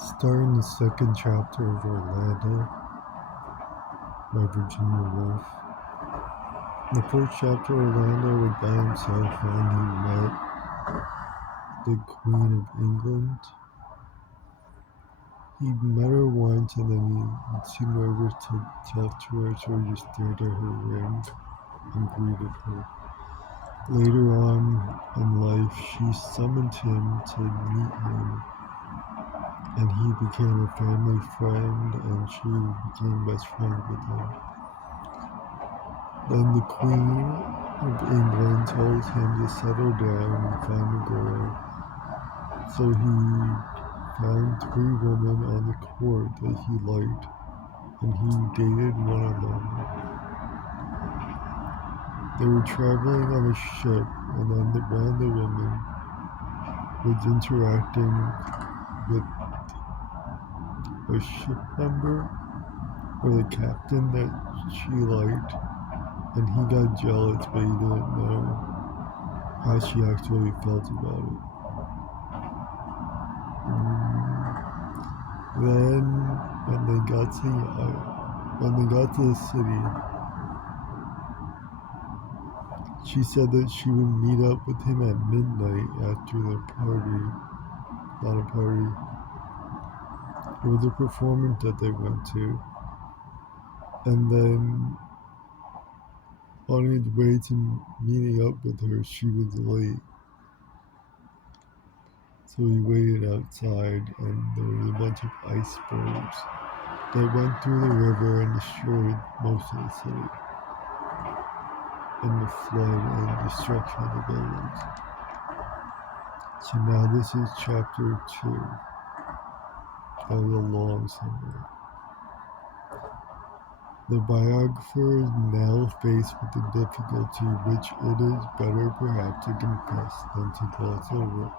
Starting the second chapter of Orlando by Virginia Woolf. In the first chapter, Orlando was by himself when he met the Queen of England. He met her once and then he seemed over to talk to her, so he just stared at her ring and greeted her. Later on in life, she summoned him to meet him, and he became a family friend, and she became best friends with him. Then the Queen of England told him to settle down and find a girl. So he found 3 women on the court that he liked, and he dated one of them. They were traveling on a ship, and then one of the women was interacting with a ship member or the captain that she liked, and he got jealous, but he didn't know how she actually felt about it. Then, when they got to the city, she said that she would meet up with him at midnight after the party. Not a party. It was a performance that they went to. And then, on his way to meeting up with her, she was late. So he waited outside, and there was a bunch of icebergs that went through the river and destroyed most of the city. And the flood and destruction of the buildings. So now this is chapter 2 of the long summary. The biographer is now faced with the difficulty which it is better perhaps to confess than to gloss over.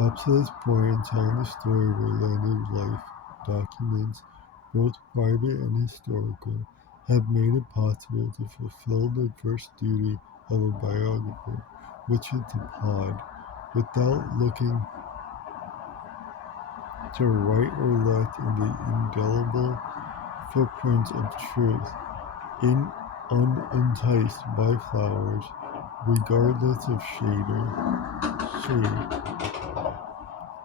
Up to this point in telling the story of Orlando's life, documents, both private and historical, have made it possible to fulfill the first duty of a biographer, which is to plod, without looking to right or left in the indelible footprints of truth, unenticed by flowers, regardless of shade.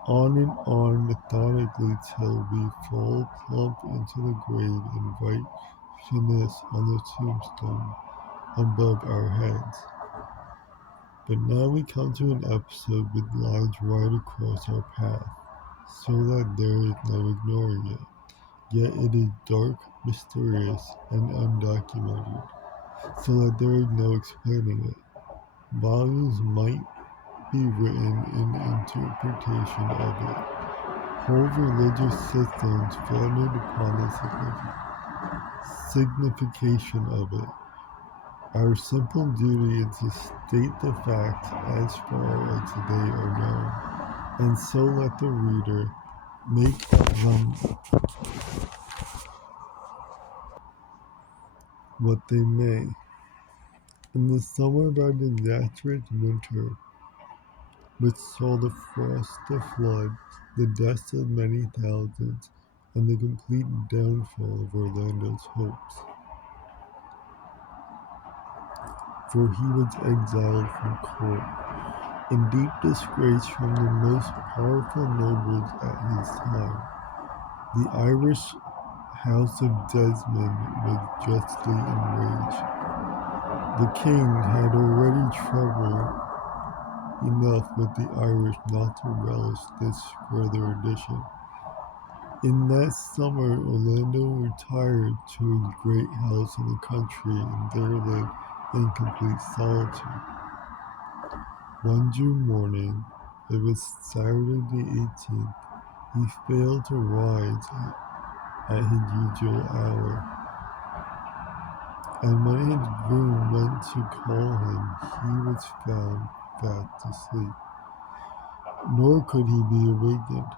On and on methodically till we fall plump into the grave and write finis on the tombstone above our heads. But now we come to an episode with lines right across our path, so that there is no ignoring it. Yet it is dark, mysterious, and undocumented, so that there is no explaining it. Volumes might be written in interpretation of it. Whole religious systems founded upon the signification of it. Our simple duty is to state the facts as far as they are known, and so let the reader make of them what they may. In the summer of our disastrous winter, which saw the frost, the flood, the deaths of many thousands, and the complete downfall of Orlando's hopes. For he was exiled from court, in deep disgrace from the most powerful nobles at his time. The Irish house of Desmond was justly enraged. The king had already trouble enough with the Irish not to relish this further addition. In that summer, Orlando retired to his great house in the country and there lived in complete solitude. One June morning, it was Saturday the 18th, he failed to rise at his usual hour, and when his groom went to call him, he was found fast asleep, nor could he be awakened.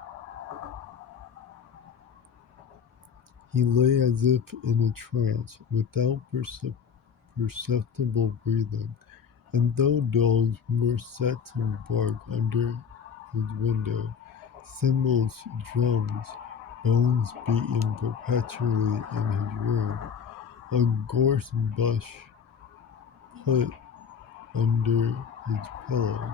He lay as if in a trance, without perceptible breathing, and though dogs were set to bark under his window, cymbals, drums, bones beating perpetually in his room, a gorse bush put under his pillow,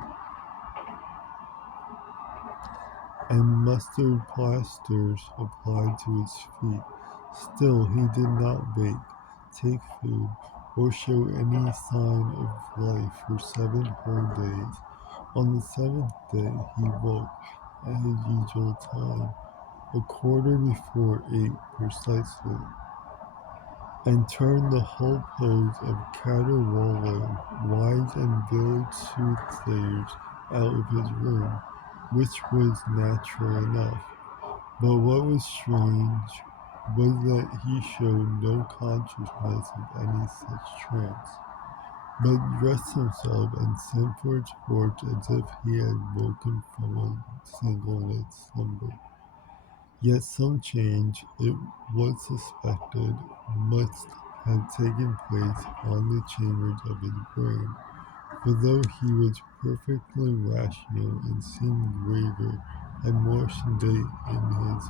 and mustard plasters applied to his feet. Still he did not bake, take food, or show any sign of life for 7 whole days. On the seventh day he woke at his usual time, a quarter before 8 precisely, and turned the whole pose of caterwauling, wise and village soothsayers out of his room, which was natural enough. But what was strange was that he showed no consciousness of any such trance, but dressed himself and sent for his porch as if he had woken from a single night's slumber. Yet some change, it was suspected, must have taken place on the chambers of his brain, for though he was perfectly rational and seemed graver and more sedate in his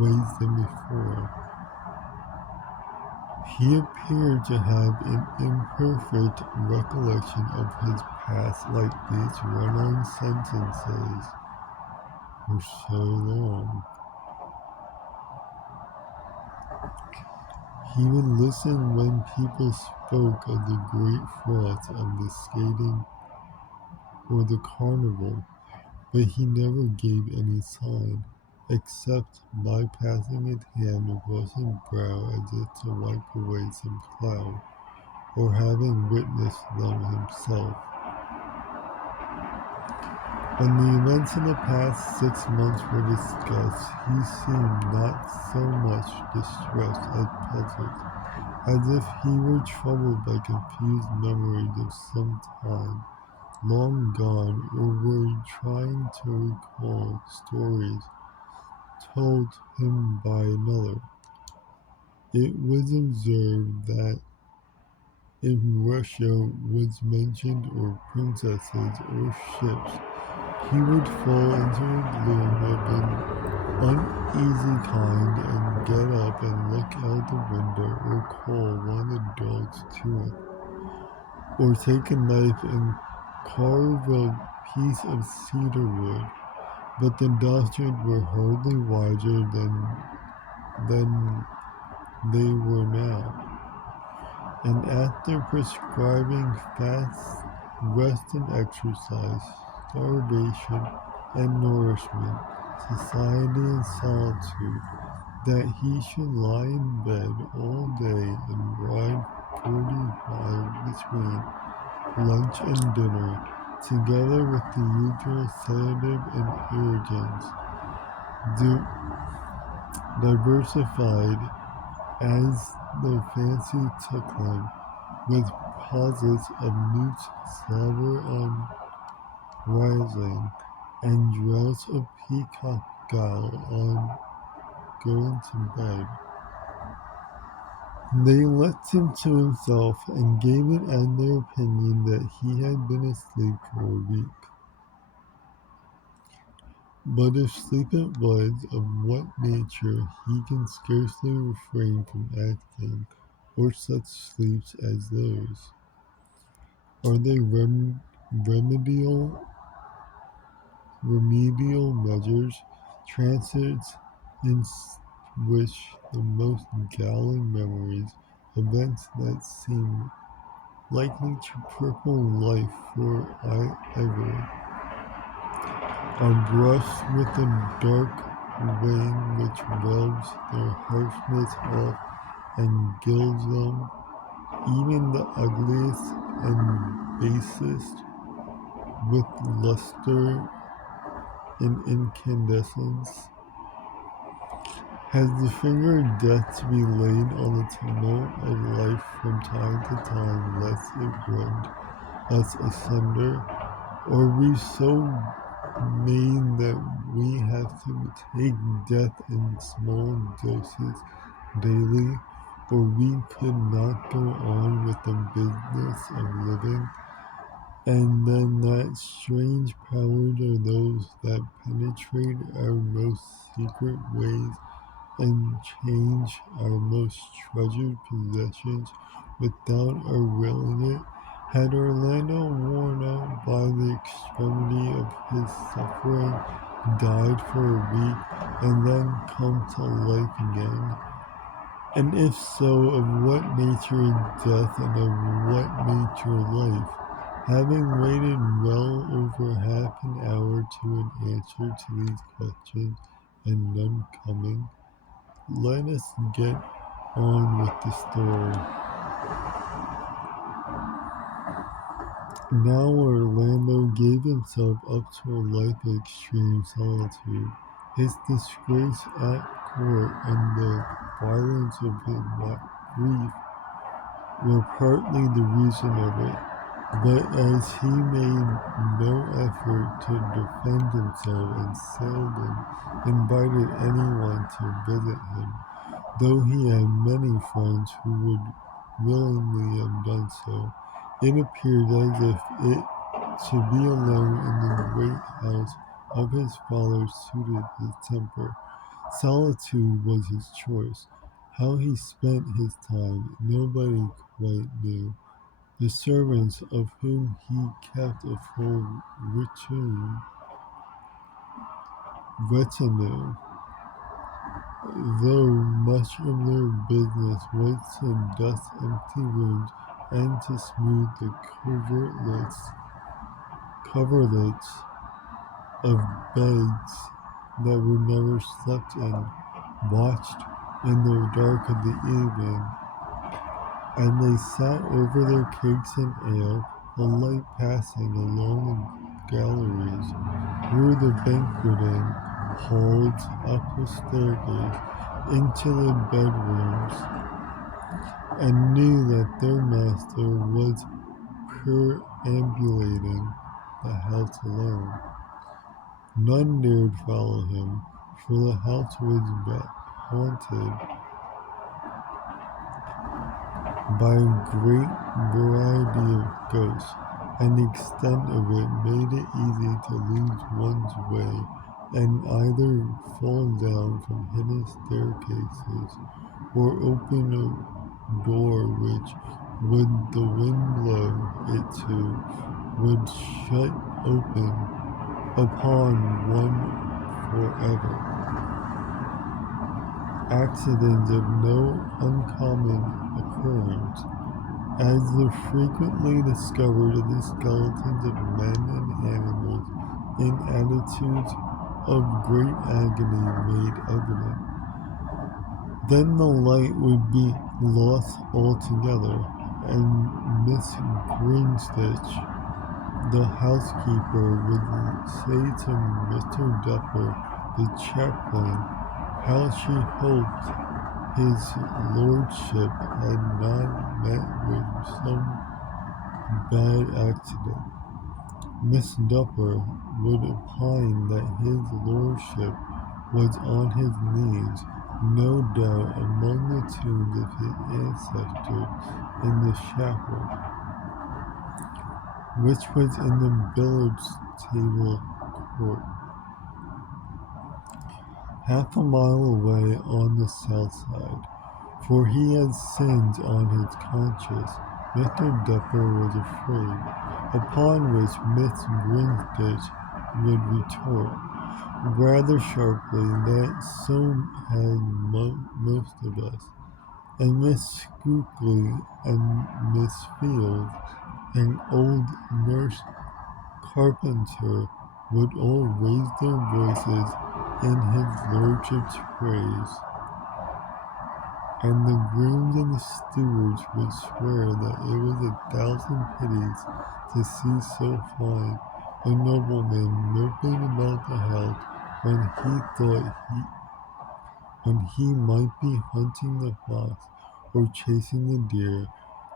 ways than before, he appeared to have an imperfect recollection of his past, like these run-on sentences for so long. He would listen when people spoke of the great frauds of the skating or the carnival, but he never gave any sign, except by passing his hand across his brow as if to wipe away some cloud, or having witnessed them himself. When the events of the past 6 months were discussed, he seemed not so much distressed as puzzled, as if he were troubled by confused memories of some time long gone, or were trying to recall stories told him by another. It was observed that if Russia was mentioned, or princesses, or ships, he would fall into a gloom of an uneasy kind and get up and look out the window, or call one of the dogs to him, or take a knife and carve a piece of cedar wood. But the doctors were hardly wiser than they were now, and after prescribing fast, rest and exercise, starvation and nourishment, society and solitude, that he should lie in bed all day and ride 40 miles between lunch and dinner, together with the usual sedative and irritants, diversified as the fancy took them, with pauses of newt slobber on rising, and drowse of peacock guile on going to bed. They left him to himself, and gave it as their opinion that he had been asleep for a week. But if sleep it was, of what nature he can scarcely refrain from asking, or such sleeps as those? Are they remedial measures, trances in which the most galling memories, events that seem likely to cripple life for ever, are brushed with a dark wing which rubs their harshness off and gilds them, even the ugliest and basest, with luster and incandescence? Has the finger of death to be laid on the tumult of life from time to time, lest it rend us asunder? Or are we so made that we have to take death in small doses daily, or we could not go on with the business of living? And then that strange powers are those that penetrate our most secret ways and change our most treasured possessions without our willing it. Had Orlando, worn out by the extremity of his suffering, died for a week and then come to life again? And if so, of what nature is death and of what nature life? Having waited well over half an hour to an answer to these questions, and none coming, let us get on with the story. Now Orlando gave himself up to a life of extreme solitude. His disgrace at court and the violence of his grief were partly the reason of it, but as he made no effort to defend himself and seldom invited anyone to visit him, though he had many friends who would willingly have done so, it appeared as if it to be alone in the great house of his father suited his temper. Solitude was his choice. How he spent his time nobody quite knew. The servants, of whom he kept a full retinue, though much of their business was to dust empty rooms and to smooth the coverlets of beds that were never slept in, watched in the dark of the evening, and they sat over their cakes and ale, the light passing along the galleries, through the banqueting halls, up the staircase, into the bedrooms, and knew that their master was perambulating the house alone. None dared follow him, for the house was haunted by a great variety of ghosts, and the extent of it made it easy to lose one's way and either fall down from hidden staircases or open a door which, would the wind blow it to, would shut open upon one forever. Accidents of no uncommon occurrence, as the frequently discovered of the skeletons of men and animals in attitudes of great agony made evident. Then the light would be lost altogether, and Miss Greenstitch, the housekeeper, would say to Mr. Dupper, the chaplain, how she hoped his lordship had not met with some bad accident. Miss Dupper would opine that his lordship was on his knees, no doubt among the tombs of his ancestors in the chapel, which was in the billiards table court, half a mile away on the south side, for he had sins on his conscience. Mr. Dupper was afraid, upon which Miss Greenstitch would retort, rather sharply, that so had most of us, and Miss Skookley and Miss Field, and old Nurse Carpenter would all raise their voices in his lordship's praise, and the grooms and the stewards would swear that it was 1,000 pities to see so fine a nobleman moping about the house when he might be hunting the fox or chasing the deer,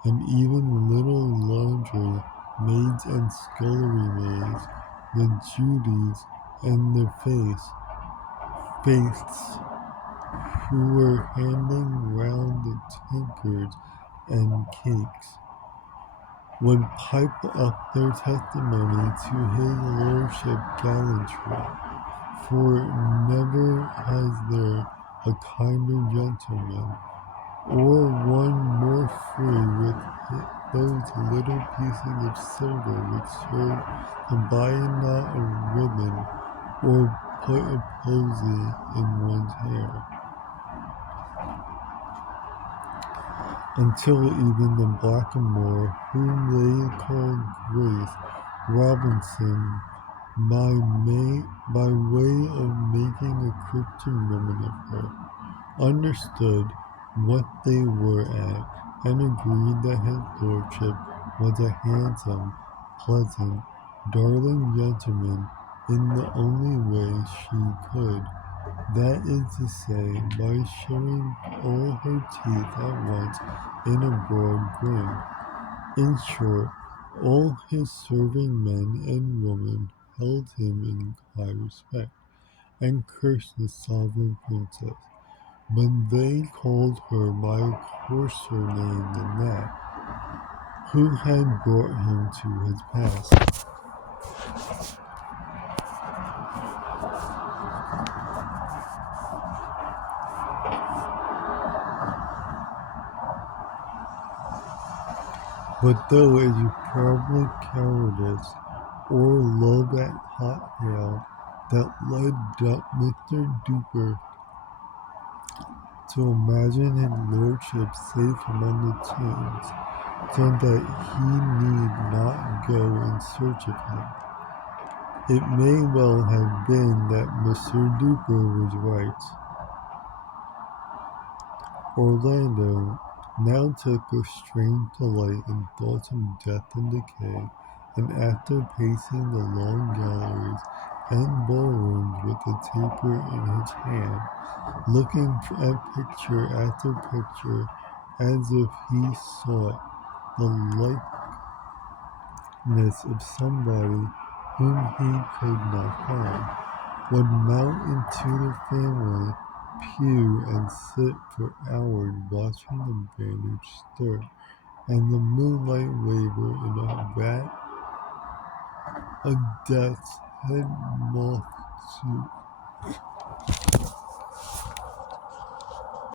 and even little laundry maids and scullery maids, the Judies and the Faiths, who were handing round the tankards and cakes, would pipe up their testimony to his lordship gallantry, for never has there a kinder gentleman, or one more free with those little pieces of silver which serve to buy a knot of ribbon or put a posy in one's hair, until even the blackamoor whom they called Grace Robinson, by way of making a Christian woman of her, understood what they were at, and agreed that his lordship was a handsome, pleasant, darling gentleman in the only way she could, that is to say, by showing all her teeth at once in a broad grin. In short, all his serving men and women held him in high respect, and cursed the sovereign princess, but they called her by a coarser name than that, who had brought him to his pass. But though it is probably cowardice or love at hot hail that led Mr. Duper to imagine his lordship safe among the tombs, so that he need not go in search of him, it may well have been that Mr. Duper was right. Orlando now took a strange delight in thoughts of death and decay, and after pacing the long galleries and ballrooms with a taper in his hand, looking at picture after picture as if he sought the likeness of somebody whom he could not find, would mount into the family pew and sit for hours watching the bandage stir and the moonlight waver in a vat of death's head moth soup.